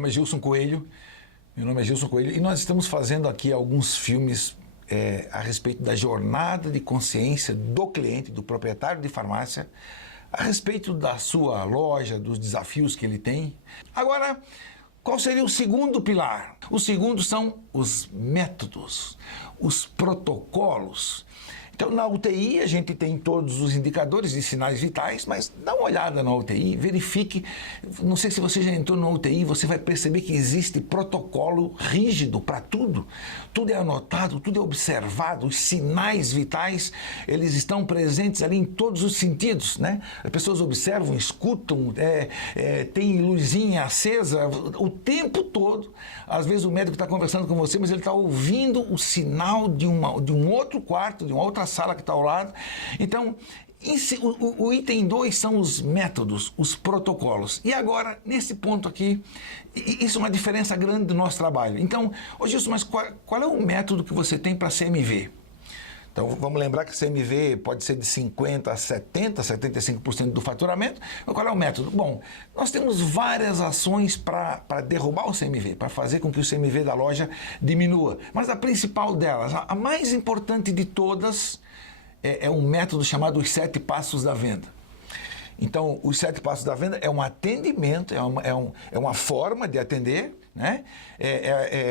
nome é Gilson Coelho, e nós estamos fazendo aqui alguns filmes a respeito da jornada de consciência do cliente, do proprietário de farmácia, a respeito da sua loja, dos desafios que ele tem. Agora, qual seria o segundo pilar? O segundo são os métodos, os protocolos. Então, na UTI, a gente tem todos os indicadores de sinais vitais, mas dá uma olhada na UTI, verifique. Não sei se você já entrou na UTI, você vai perceber que existe protocolo rígido para tudo. Tudo é anotado, tudo é observado, os sinais vitais, eles estão presentes ali em todos os sentidos, né? As pessoas observam, escutam, tem luzinha acesa o tempo todo. Às vezes o médico está conversando com você, mas ele está ouvindo o sinal de um outro quarto, de uma outra sala que está ao lado. Então, o item 2 são os métodos, os protocolos. E agora, nesse ponto aqui, isso é uma diferença grande do nosso trabalho. Então, Gilson, mas qual é o método que você tem para CMV? Então, vamos lembrar que CMV pode ser de 50% a 70%, 75% do faturamento. Mas qual é o método? Bom, nós temos várias ações para derrubar o CMV, para fazer com que o CMV da loja diminua. Mas a principal delas, a mais importante de todas, é um método chamado os 7 passos da venda. Então, os 7 passos da venda é um atendimento, é uma forma de atender, né?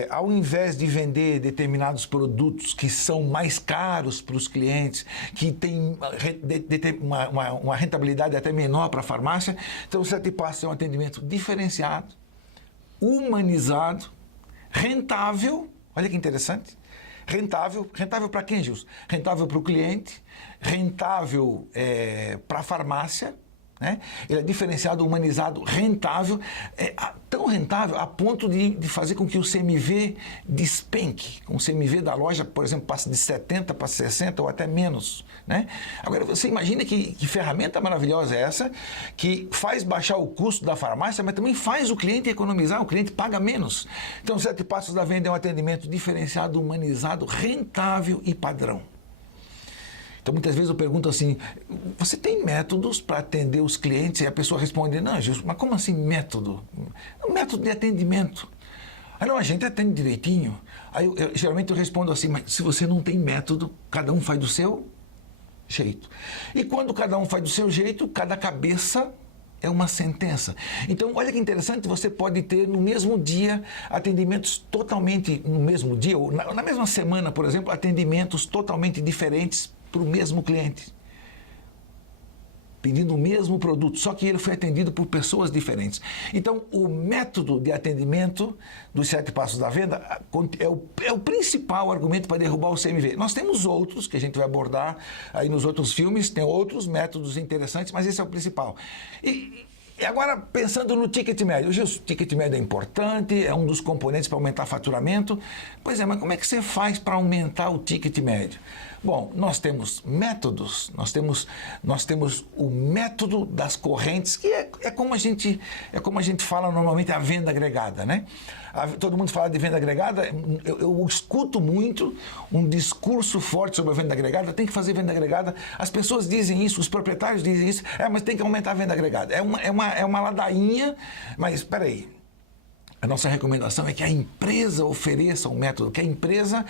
Ao invés de vender determinados produtos que são mais caros para os clientes, que têm uma rentabilidade até menor para a farmácia, então os 7 passos é um atendimento diferenciado, humanizado, rentável, olha que interessante. Rentável para quem, Gilson? Rentável para o cliente, rentável para a farmácia, né? Ele é diferenciado, humanizado, rentável, tão rentável a ponto de fazer com que o CMV despenque. O CMV da loja, por exemplo, passe de 70 para 60 ou até menos, né? Agora, você imagina que ferramenta maravilhosa é essa, que faz baixar o custo da farmácia, mas também faz o cliente economizar, o cliente paga menos. Então, os 7 passos da venda é um atendimento diferenciado, humanizado, rentável e padrão. Então, muitas vezes eu pergunto assim, você tem métodos para atender os clientes? E a pessoa responde, não, Gilson, mas como assim método? É um método de atendimento. Aí não, a gente atende direitinho. Aí geralmente eu respondo assim, mas se você não tem método, cada um faz do seu jeito. E quando cada um faz do seu jeito, cada cabeça é uma sentença. Então, olha que interessante, você pode ter no mesmo dia atendimentos totalmente, no mesmo dia, ou na mesma semana, por exemplo, atendimentos totalmente diferentes para o mesmo cliente, pedindo o mesmo produto, só que ele foi atendido por pessoas diferentes. Então, o método de atendimento dos 7 passos da venda é o principal argumento para derrubar o CMV. Nós temos outros que a gente vai abordar aí nos outros filmes, tem outros métodos interessantes, mas esse é o principal. E agora, pensando no ticket médio, o ticket médio é importante, é um dos componentes para aumentar faturamento. Pois é, mas como é que você faz para aumentar o ticket médio? Bom, nós temos métodos, nós temos o método das correntes, que é como a gente fala normalmente a venda agregada, né? Todo mundo fala de venda agregada, eu escuto muito um discurso forte sobre a venda agregada, tem que fazer venda agregada, as pessoas dizem isso, os proprietários dizem isso, mas tem que aumentar a venda agregada. É uma ladainha, mas espera aí. A nossa recomendação é que a empresa ofereça um método, que a empresa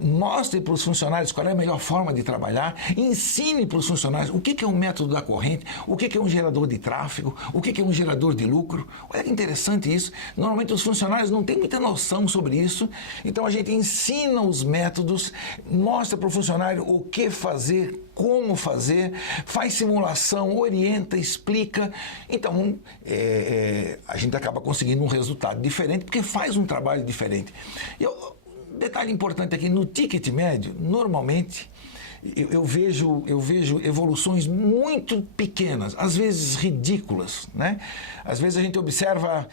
mostre para os funcionários qual é a melhor forma de trabalhar, ensine para os funcionários o que é um método da corrente, o que é um gerador de tráfego, o que é um gerador de lucro. Olha que interessante isso. Normalmente os funcionários não têm muita noção sobre isso, então a gente ensina os métodos, mostra para o funcionário o que fazer, como fazer, faz simulação, orienta, explica. Então, a gente acaba conseguindo um resultado diferente, porque faz um trabalho diferente. Detalhe importante aqui, no ticket médio, normalmente, eu vejo evoluções muito pequenas, às vezes ridículas, né? Às vezes a gente observa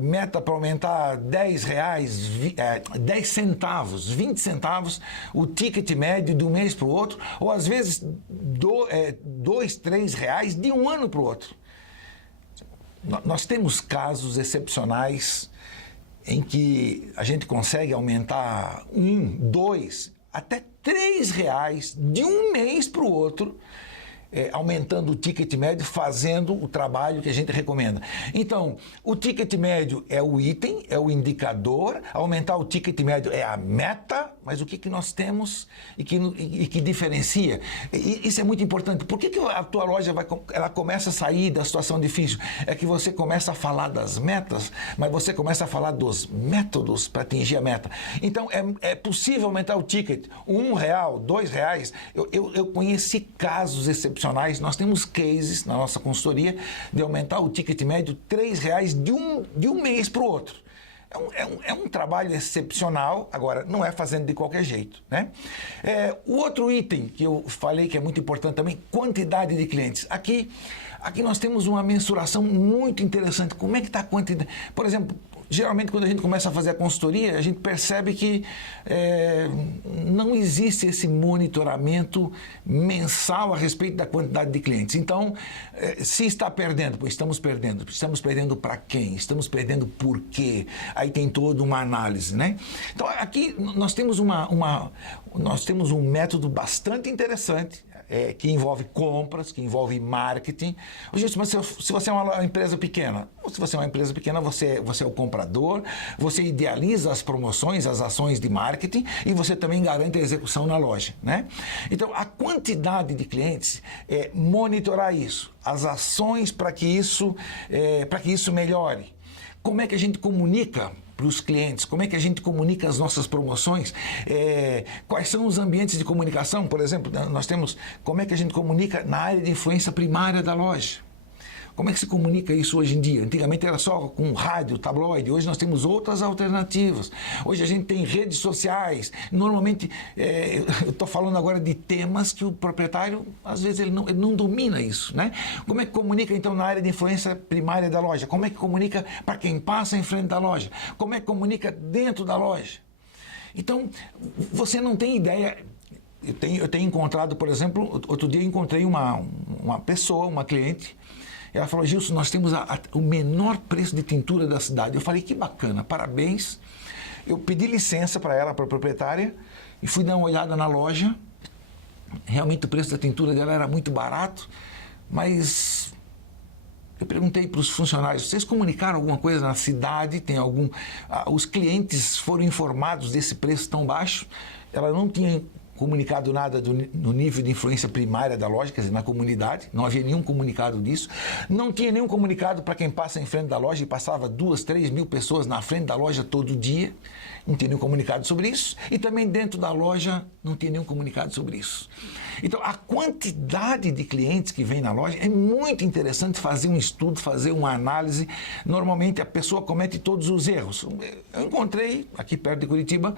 meta para aumentar R$10, 10 centavos, 20 centavos, o ticket médio de um mês para o outro, ou às vezes R$2, R$3 de um ano para o outro. Nós temos casos excepcionais em que a gente consegue aumentar R$1, R$2, até R$3 de um mês para o outro, aumentando o ticket médio, fazendo o trabalho que a gente recomenda. Então, o ticket médio é o item, é o indicador, aumentar o ticket médio é a meta, mas o que nós temos e que diferencia? Isso é muito importante. Por que a tua loja ela começa a sair da situação difícil? É que você começa a falar das metas, mas você começa a falar dos métodos para atingir a meta. Então, é possível aumentar o ticket, R$1, R$2. Eu conheci casos excepcionais, nós temos cases na nossa consultoria de aumentar o ticket médio R$3 de um mês para o outro. É um trabalho excepcional, agora não é fazendo de qualquer jeito, né? O outro item que eu falei que é muito importante também, quantidade de clientes. Aqui nós temos uma mensuração muito interessante. Como é que está a quantidade? Por exemplo, geralmente quando a gente começa a fazer a consultoria, a gente percebe que não existe esse monitoramento mensal a respeito da quantidade de clientes. Então, se está perdendo, pois estamos perdendo. Estamos perdendo para quem? Estamos perdendo por quê? Aí tem toda uma análise, né? Então, aqui nós temos um método bastante interessante, que envolve compras, que envolve marketing. Gente, mas se você é uma empresa pequena, você é o comprador, você idealiza as promoções, as ações de marketing e você também garante a execução na loja, né? Então, a quantidade de clientes, monitorar isso, as ações para que isso melhore. Como é que a gente comunica para os clientes? Como é que a gente comunica as nossas promoções? Quais são os ambientes de comunicação? Por exemplo, nós temos como é que a gente comunica na área de influência primária da loja. Como é que se comunica isso hoje em dia? Antigamente era só com rádio, tabloide. Hoje nós temos outras alternativas. Hoje a gente tem redes sociais. Normalmente, eu estou falando agora de temas que o proprietário, às vezes, ele não domina isso, né? Como é que comunica, então, na área de influência primária da loja? Como é que comunica para quem passa em frente da loja? Como é que comunica dentro da loja? Então, você não tem ideia. Eu tenho encontrado, por exemplo, outro dia eu encontrei uma pessoa, uma cliente. Ela falou: Gilson, nós temos o menor preço de tintura da cidade. Eu falei: que bacana, parabéns. Eu pedi licença para ela, para a proprietária, e fui dar uma olhada na loja. Realmente o preço da tintura dela era muito barato, mas eu perguntei para os funcionários: vocês comunicaram alguma coisa na cidade? Tem algum? Os clientes foram informados desse preço tão baixo? Ela não tinha comunicado nada no nível de influência primária da loja, quer dizer, na comunidade, não havia nenhum comunicado disso, não tinha nenhum comunicado para quem passa em frente da loja e passava 2, 3 mil pessoas na frente da loja todo dia, não tinha nenhum comunicado sobre isso, e também dentro da loja não tinha nenhum comunicado sobre isso. Então, a quantidade de clientes que vem na loja é muito interessante fazer um estudo, fazer uma análise. Normalmente a pessoa comete todos os erros. Eu encontrei, aqui perto de Curitiba,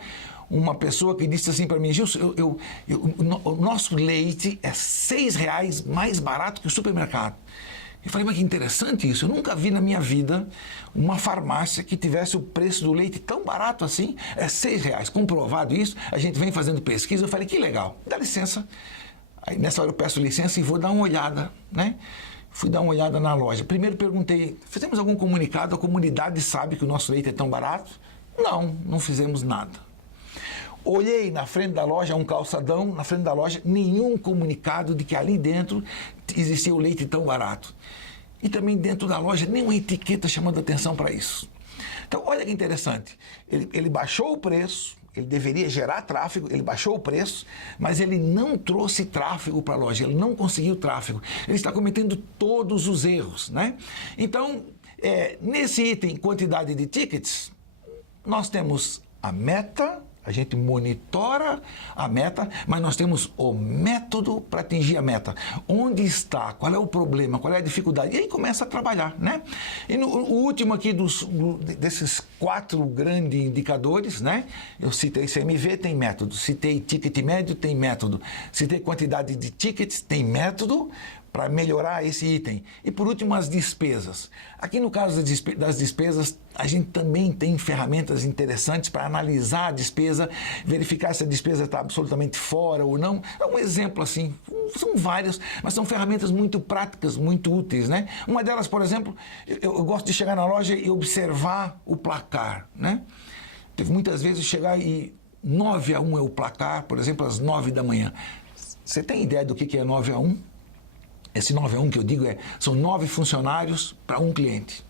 uma pessoa que disse assim para mim: Gilson, o nosso leite é R$6 mais barato que o supermercado. Eu falei: mas que interessante isso, eu nunca vi na minha vida uma farmácia que tivesse o preço do leite tão barato assim, é R$6, comprovado isso. A gente vem fazendo pesquisa, eu falei: que legal, dá licença. Aí nessa hora eu peço licença e vou dar uma olhada, né? Fui dar uma olhada na loja. Primeiro perguntei: fizemos algum comunicado? A comunidade sabe que o nosso leite é tão barato? Não fizemos nada. Olhei na frente da loja, um calçadão, na frente da loja, nenhum comunicado de que ali dentro existia o leite tão barato. E também dentro da loja, nenhuma etiqueta chamando atenção para isso. Então, olha que interessante. Ele baixou o preço, ele deveria gerar tráfego, ele baixou o preço, mas ele não trouxe tráfego para a loja, ele não conseguiu tráfego. Ele está cometendo todos os erros, né? Então, nesse item, quantidade de tickets, nós temos a meta. A gente monitora a meta, mas nós temos o método para atingir a meta. Onde está? Qual é o problema? Qual é a dificuldade? E aí começa a trabalhar, né? E o último aqui desses 4 grandes indicadores, né? Eu citei CMV, tem método. Citei ticket médio, tem método. Citei quantidade de tickets, tem método para melhorar esse item. E por último, as despesas. Aqui no caso das despesas, a gente também tem ferramentas interessantes para analisar a despesa, verificar se a despesa está absolutamente fora ou não. É um exemplo assim, são várias, mas são ferramentas muito práticas, muito úteis, né? Uma delas, por exemplo, eu gosto de chegar na loja e observar o placar, né? Teve muitas vezes chegar e 9-1 é o placar, por exemplo, às 9 da manhã. Você tem ideia do que é 9-1? Esse 9 a 1 que eu digo são 9 funcionários para um cliente.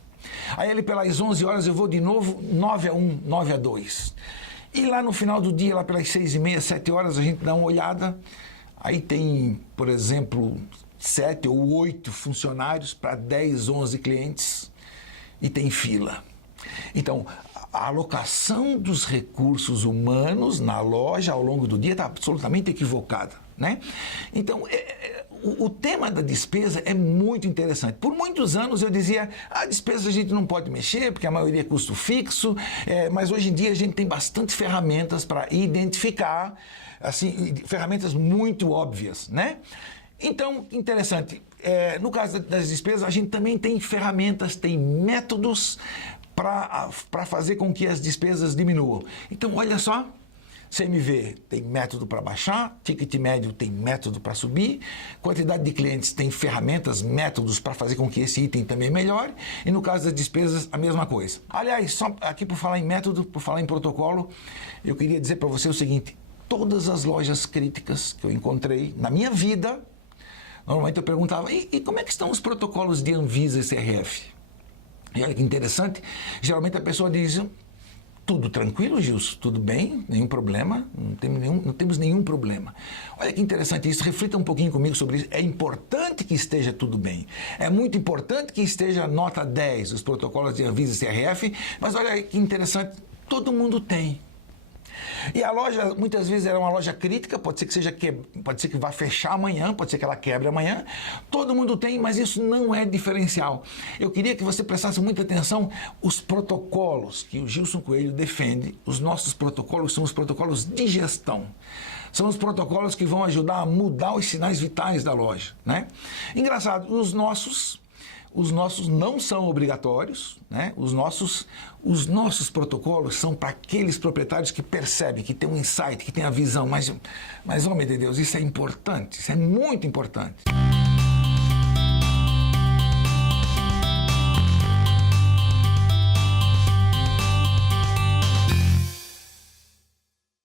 Aí ali pelas 11 horas eu vou de novo 9 a 1, 9 a 2. E lá no final do dia, lá pelas 6h30, 7 horas, a gente dá uma olhada. Aí tem, por exemplo, 7 ou 8 funcionários para 10, 11 clientes e tem fila. Então, a alocação dos recursos humanos na loja ao longo do dia está absolutamente equivocada, né? Então, o tema da despesa é muito interessante. Por muitos anos eu dizia, a despesa a gente não pode mexer, porque a maioria é custo fixo, mas hoje em dia a gente tem bastante ferramentas para identificar, assim, ferramentas muito óbvias, né? Então, interessante, no caso das despesas, a gente também tem ferramentas, tem métodos para fazer com que as despesas diminuam. Então, olha só, CMV tem método para baixar, ticket médio tem método para subir, quantidade de clientes tem ferramentas, métodos para fazer com que esse item também melhore, e no caso das despesas, a mesma coisa. Aliás, só aqui por falar em método, por falar em protocolo, eu queria dizer para você o seguinte, todas as lojas críticas que eu encontrei na minha vida, normalmente eu perguntava, e como é que estão os protocolos de Anvisa e CRF? E olha que interessante, geralmente a pessoa diz, tudo tranquilo, Gilson, tudo bem, nenhum problema, não temos nenhum problema. Olha que interessante isso, reflita um pouquinho comigo sobre isso. É importante que esteja tudo bem, é muito importante que esteja nota 10, os protocolos de Anvisa e CRF, mas olha que interessante, todo mundo tem. E a loja, muitas vezes, era uma loja crítica, pode ser que vá fechar amanhã, pode ser que ela quebre amanhã. Todo mundo tem, mas isso não é diferencial. Eu queria que você prestasse muita atenção os protocolos que o Gilson Coelho defende. Os nossos protocolos são os protocolos de gestão. São os protocolos que vão ajudar a mudar os sinais vitais da loja, né? Engraçado, os nossos não são obrigatórios, né? Os nossos protocolos são para aqueles proprietários que percebem, que têm um insight, que têm a visão. Mas, homem de Deus, isso é importante, isso é muito importante.